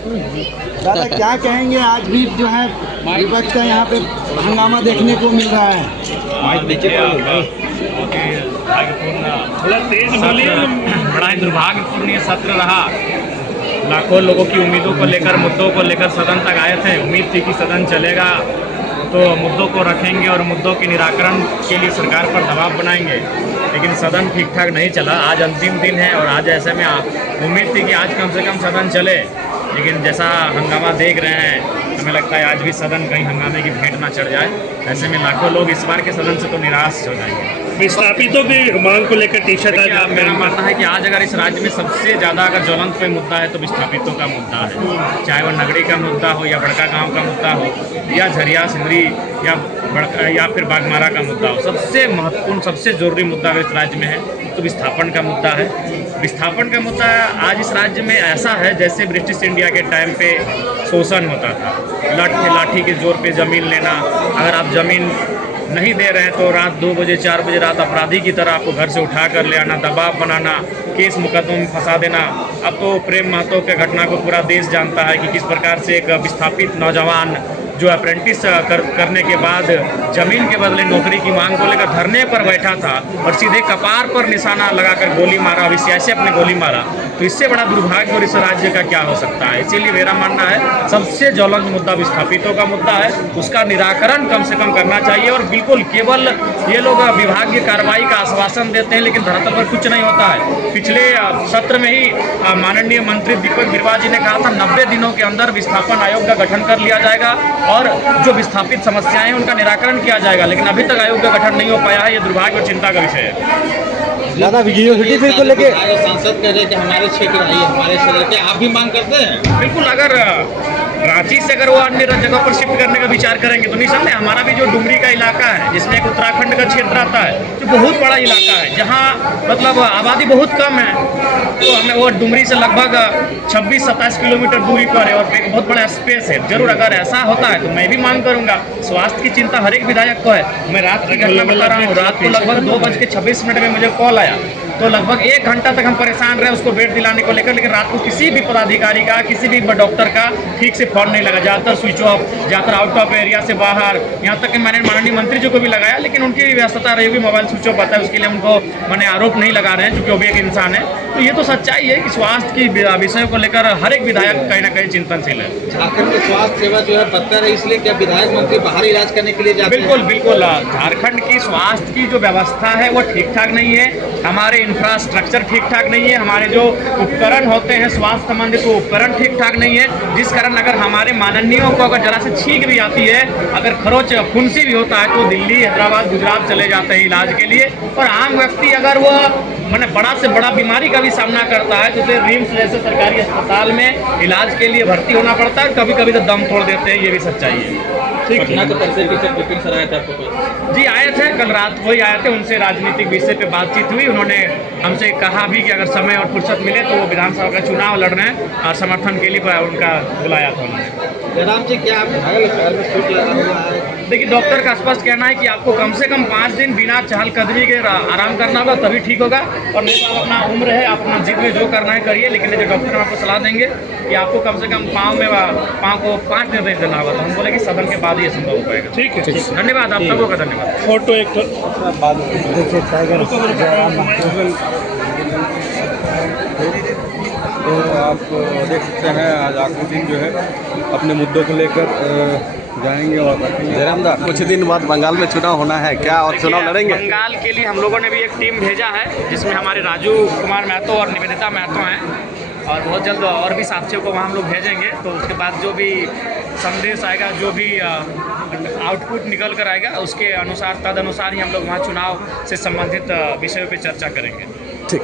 दादा क्या कहेंगे, आज भी जो है विपक्ष का यहाँ पे हंगामा देखने को मिल रहा है। बड़ा ही दुर्भाग्यपूर्ण ये सत्र रहा। लाखों लोगों की उम्मीदों को लेकर, मुद्दों को लेकर सदन तक आए थे। उम्मीद थी कि सदन चलेगा तो मुद्दों को रखेंगे और मुद्दों के निराकरण के लिए सरकार पर दबाव बनाएंगे, लेकिन सदन ठीक ठाक नहीं चला। आज अंतिम दिन है और आज ऐसे में उम्मीद थी कि आज कम से कम सदन चले, लेकिन जैसा हंगामा देख रहे हैं हमें लगता है आज भी सदन कहीं हंगामे की भेंट ना चढ़ जाए। ऐसे में लाखों लोग इस बार के सदन से तो निराश हो जाएंगे। विस्थापितों की मांग को लेकर टी-शर्ट आज मेरा मानना है कि आज अगर इस राज्य में सबसे ज़्यादा अगर ज्वलंत कोई मुद्दा है तो विस्थापितों का मुद्दा है। चाहे वह नगरी का मुद्दा हो या बड़का गांव का मुद्दा हो या झरिया सिंदरी या फिर बागमारा का मुद्दा हो, सबसे महत्वपूर्ण सबसे ज़रूरी मुद्दा अगर इस राज्य में है तो विस्थापन का मुद्दा है। विस्थापन का मुद्दा आज इस राज्य में ऐसा है जैसे ब्रिटिश इंडिया के टाइम पे शोषण होता था। लाठी के जोर पे ज़मीन लेना, अगर आप ज़मीन नहीं दे रहे हैं तो रात 2 बजे 4 बजे रात अपराधी की तरह आपको घर से उठा कर ले आना, दबाव बनाना, केस मुकदमों में फंसा देना। अब तो प्रेम महतो के घटना को पूरा देश जानता है कि किस प्रकार से एक विस्थापित नौजवान जो अप्रेंटिस करने के बाद ज़मीन के बदले नौकरी की मांग को लेकर धरने पर बैठा था और सीधे कपार पर निशाना लगाकर गोली मारा, विषय अपने गोली मारा। तो इससे बड़ा दुर्भाग्य और इस राज्य का क्या हो सकता है। इसीलिए मेरा मानना है सबसे ज्वलंत मुद्दा विस्थापितों का मुद्दा है, उसका निराकरण कम से कम करना चाहिए। और बिल्कुल केवल ये लोग विभागीय कार्रवाई का आश्वासन देते हैं लेकिन धरातल पर कुछ नहीं होता है। पिछले सत्र में ही माननीय मंत्री दीपक बिरवा जी ने कहा था 90 दिनों के अंदर विस्थापन आयोग का गठन कर लिया जाएगा और जो विस्थापित समस्याएं हैं उनका निराकरण किया जाएगा, लेकिन अभी तक आयोग का गठन नहीं हो पाया है। ये दुर्भाग्य और चिंता का विषय है। दादा यूनिवर्सिटी को लेके सांसद कह रहे हैं कि हमारे क्षेत्र आइए, हमारे क्षेत्र के आप भी मांग करते हैं? बिल्कुल, अगर रांची से अगर वो अन्य जगह पर शिफ्ट करने का विचार करेंगे तो निसंदेह हमारा भी जो डुमरी का इलाका है जिसमें एक उत्तराखंड का क्षेत्र आता है, जो बहुत बड़ा इलाका है जहाँ मतलब आबादी बहुत कम है, तो हमें वो डुमरी से लगभग 26-27 किलोमीटर दूरी पर है और एक बहुत बड़ा स्पेस है। जरूर अगर ऐसा होता है तो मैं भी मांग करूँगा। स्वास्थ्य की चिंता हर एक विधायक को है। मैं रात की घटना बता रहा हूँ, रात को लगभग 2:26 में मुझे कॉल आया तो लगभग 1 घंटा तक हम परेशान रहे उसको बेड दिलाने को लेकर, लेकिन रात को किसी भी पदाधिकारी का, किसी भी डॉक्टर का ठीक से फोन नहीं लगा। ज़्यादातर स्विच ऑफ, ज़्यादातर आउट ऑफ एरिया से बाहर, यहाँ तक कि मैंने माननीय मंत्री जी को भी लगाया लेकिन उनकी भी व्यस्तता रही होगी, मोबाइल स्विच ऑफ आता है, उसके लिए उनको मैंने आरोप नहीं लगा रहे हैं क्योंकि वो भी एक इंसान है। तो ये तो सच्चाई है कि स्वास्थ्य की विषयों को लेकर हर एक विधायक कहीं ना कहीं चिंतनशील है। झारखंड की स्वास्थ्य सेवा जो है बदतर है, इसलिए क्या विधायक मंत्री बाहर इलाज करने के लिए जाते हैं? बिल्कुल बिल्कुल, झारखंड की स्वास्थ्य की जो व्यवस्था है वो ठीक ठाक नहीं है, हमारे इंफ्रास्ट्रक्चर ठीक ठाक नहीं है, हमारे जो उपकरण होते हैं स्वास्थ्य संबंधित वो उपकरण ठीक ठाक नहीं है, जिस कारण अगर हमारे माननीयों को अगर जरा से छींक भी आती है, अगर खरोच फुंसी भी होता है तो दिल्ली, हैदराबाद, गुजरात चले जाते हैं इलाज के लिए। और आम व्यक्ति अगर वो मैंने बड़ा से बड़ा बीमारी का भी सामना करता है तो उसे रिम्स जैसे सरकारी अस्पताल में इलाज के लिए भर्ती होना पड़ता है, कभी कभी तो दम तोड़ देते हैं। ये भी सच्चाई है। पटना के परिसर टीचर विपिन सर आए थे आपको? जी आए थे, कल रात को ही आए थे, उनसे राजनीतिक विषय पे बातचीत हुई। उन्होंने हमसे कहा भी कि अगर समय और फुर्सत मिले तो वो विधानसभा का चुनाव लड़ रहे हैं और समर्थन के लिए उनका बुलाया था उन्होंने। जयराम जी, क्या शहर में शूट लगा हुआ है? देखिए, डॉक्टर का स्पष्ट कहना है कि आपको कम से कम 5 दिन बिना चहलकदमी के आराम करना होगा, तभी ठीक होगा। और नहीं तो आप अपना उम्र है, आप अपना जिद में जो करना है करिए, लेकिन जो डॉक्टर आपको सलाह देंगे कि आपको कम से कम पाँव को 5 दिन रेस्ट देना होगा। तो हम बोले कि सदन के बाद ये संभव हो पाएगा। ठीक है, धन्यवाद आप सबको का धन्यवाद। फोटो एक देखिए टाइगर तो आप देख सकते हैं आज आखिरी दिन जो है अपने मुद्दों को लेकर जाएंगे और जयराम दा, कुछ दिन बाद बंगाल में चुनाव होना है क्या, और चुनाव लड़ेंगे? बंगाल के लिए हम लोगों ने भी एक टीम भेजा है जिसमें हमारे राजू कुमार महतो और निवेदिता महतो हैं और बहुत जल्द और भी साथियों को वहाँ हम लोग भेजेंगे। तो उसके बाद जो भी संदेश आएगा, जो भी आउटपुट निकल कर आएगा उसके अनुसार तदनुसार ही हम लोग वहाँ चुनाव से संबंधित विषयों पर चर्चा करेंगे। ठीक।